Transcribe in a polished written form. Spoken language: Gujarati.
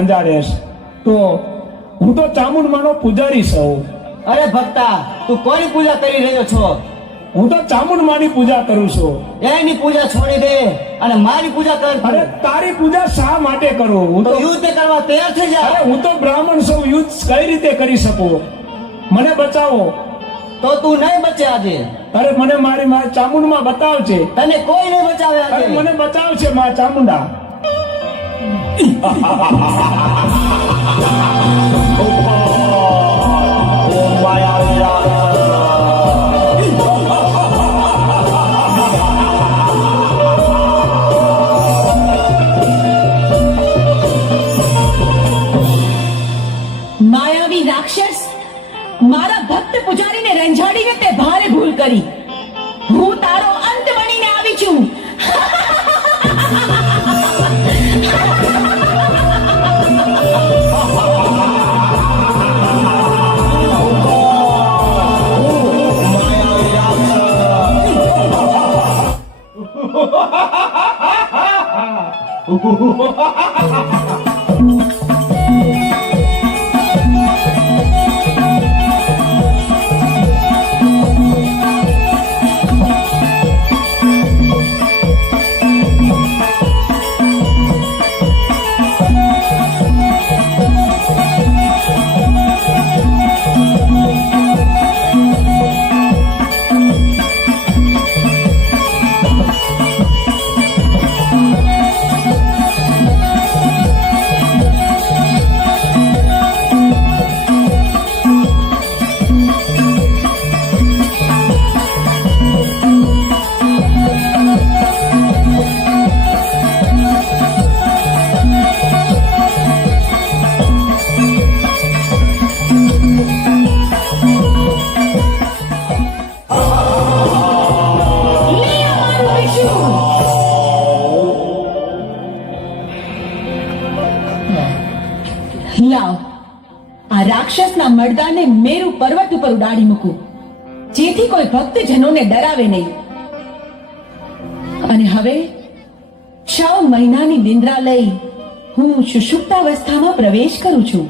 રંજાડેશ તો હું તો ચામુંડમાનો પૂજારી છું. અરે ભક્તા, તું કોની પૂજા કરી રહ્યો છો? હું તો ચામુંડમાની પૂજા કરું છું. એની પૂજા છોડી દે અને મારી પૂજા કર. અરે તારી પૂજા શા માટે કરું? હું તો તો યુદ્ધ કરવા તૈયાર થઈ જા. અરે હું તો બ્રાહ્મણ છું, યુદ્ધ કઈ રીતે કરી શકું? મને બચાવો. તો તું નહીં બચે આજે. અરે મને મારી ચામુંડમાં બતાવશે. તને કોઈ નહીં બચાવે અરે આજે. મને બચાવશે માં ચામુંડા. માયાવી રાક્ષસ, મારા ભક્ત પૂજારીને રંજાડીને તે ભારે ભૂલ કરી. હું તારો અંત બનીને આવી છું. લાવ, આ રાક્ષસના મર્દાને મેરુ પર્વત ઉપર ઉડાડી મૂકું, જેથી કોઈ ભક્તજનોને ડરાવે નહીં. અને હવે 6 મહિનાની નિંદ્રા લઈ હું સુષુપ્તાવસ્થામાં પ્રવેશ કરું છું.